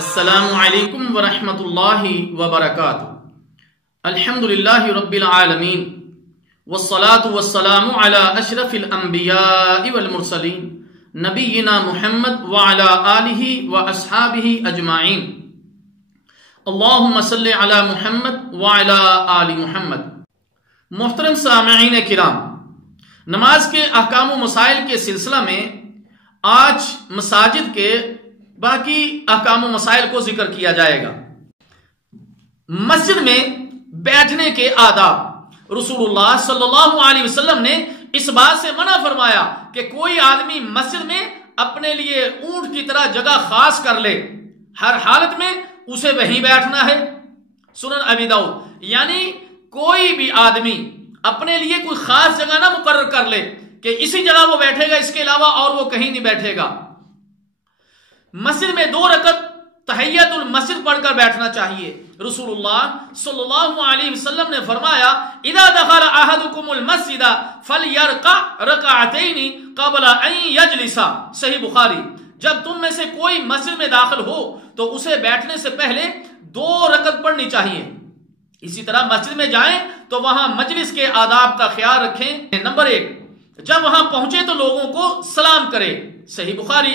السلام علیکم ورحمۃ اللہ وبرکاتہ۔ الحمدللہ رب العالمین والصلاة والسلام علی اشرف الانبیاء والمرسلین نبینا محمد وعلی آلہ واصحابہ اجمعین۔ اللہم صلی علی محمد وعلی آل محمد۔ محترم سامعین کرام، نماز کے احکام و مسائل کے سلسلہ میں آج مساجد کے باقی احکام و مسائل کو ذکر کیا جائے گا۔ مسجد میں بیٹھنے کے آداب، رسول اللہ صلی اللہ علیہ وسلم نے اس بات سے منع فرمایا کہ کوئی آدمی مسجد میں اپنے لیے اونٹ کی طرح جگہ خاص کر لے، ہر حالت میں اسے وہیں بیٹھنا ہے۔ سنن ابی داؤد، یعنی کوئی بھی آدمی اپنے لیے کوئی خاص جگہ نہ مقرر کر لے کہ اسی جگہ وہ بیٹھے گا، اس کے علاوہ اور وہ کہیں نہیں بیٹھے گا۔ مسجد میں 2 رکعت تحیت المسجد پڑھ کر بیٹھنا چاہیے۔ رسول اللہ صلی اللہ علیہ وسلم نے فرمایا اذا دخل احدکم المسجد فلیرکع رکعتین قبل ان یجلس، صحیح بخاری۔ جب تم میں سے کوئی مسجد میں داخل ہو تو اسے بیٹھنے سے پہلے 2 رکعت پڑھنی چاہیے۔ اسی طرح مسجد میں جائیں تو وہاں مجلس کے آداب کا خیال رکھیں۔ نمبر 1، جب وہاں پہنچے تو لوگوں کو سلام کرے، صحیح بخاری۔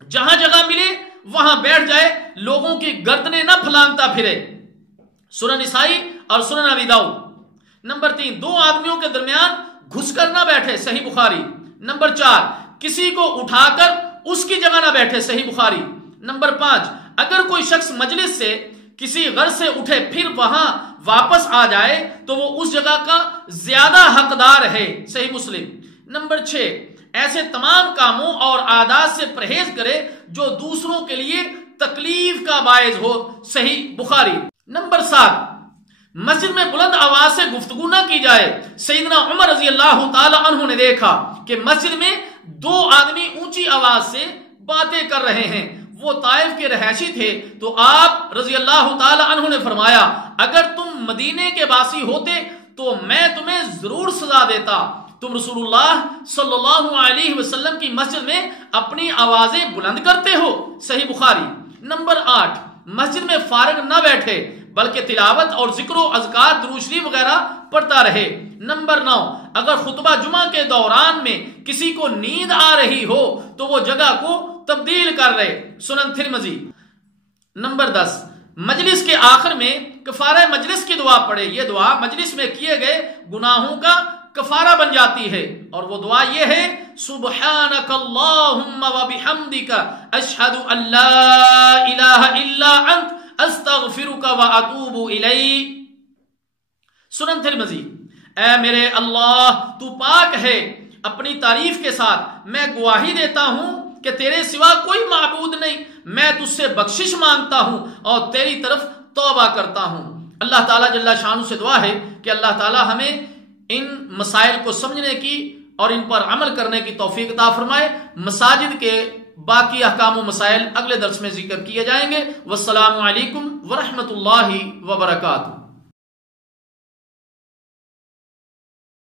جہاں جگہ ملے وہاں بیٹھ جائے، لوگوں کی گردنیں نہ پھلانگتا پھرے، سنن نسائی اور سنن ابی داؤد۔ نمبر 3، 2 آدمیوں کے درمیان گھس کر نہ بیٹھے، صحیح بخاری۔ نمبر 4، کسی کو اٹھا کر اس کی جگہ نہ بیٹھے، صحیح بخاری۔ نمبر 5، اگر کوئی شخص مجلس سے کسی غرض سے اٹھے پھر وہاں واپس آ جائے تو وہ اس جگہ کا زیادہ حقدار ہے، صحیح مسلم۔ نمبر 6، ایسے تمام کاموں اور عادات سے پرہیز کرے جو دوسروں کے لیے تکلیف کا باعث ہو، صحیح بخاری۔ نمبر 7، مسجد میں بلند آواز سے گفتگو نہ کی جائے۔ سیدنا عمر رضی اللہ تعالی عنہ نے دیکھا کہ مسجد میں 2 آدمی اونچی آواز سے باتیں کر رہے ہیں۔ وہ طائف کے رہائشی تھے تو آپ رضی اللہ تعالی عنہ نے فرمایا اگر تم مدینے کے باسی ہوتے تو میں تمہیں ضرور سزا دیتا، تم رسول اللہ صلی اللہ علیہ وسلم کی مسجد میں اپنی آوازیں بلند کرتے ہو، صحیح بخاری۔ نمبر 8، مسجد میں فارغ نہ بیٹھے بلکہ تلاوت اور ذکر و اذکار درود شریف وغیرہ پڑھتا رہے۔ نمبر 9، اگر خطبہ جمعہ کے دوران میں کسی کو نیند آ رہی ہو تو وہ جگہ کو تبدیل کر رہے، سنن ترمذی۔ نمبر 10، مجلس کے آخر میں کفارہ مجلس کی دعا پڑھے۔ یہ دعا مجلس میں کیے گئے گناہوں کا کفارہ بن جاتی ہے، اور وہ دعا یہ ہے سبحانک اللہم وبحمدک اشہد ان لا الہ الا انت استغفرک واتوب الیک، سنن ترمذی۔ اے میرے اللہ، تو پاک ہے، اپنی تعریف کے ساتھ میں گواہی دیتا ہوں کہ تیرے سوا کوئی معبود نہیں، میں تجھ سے بخشش مانگتا ہوں اور تیری طرف توبہ کرتا ہوں۔ اللہ تعالیٰ جل شانہ سے دعا ہے کہ اللہ تعالیٰ ہمیں ان مسائل کو سمجھنے کی اور ان پر عمل کرنے کی توفیق عطا فرمائے۔ مساجد کے باقی احکام و مسائل اگلے درس میں ذکر کیے جائیں گے۔ والسلام علیکم ورحمۃ اللہ وبرکاتہ۔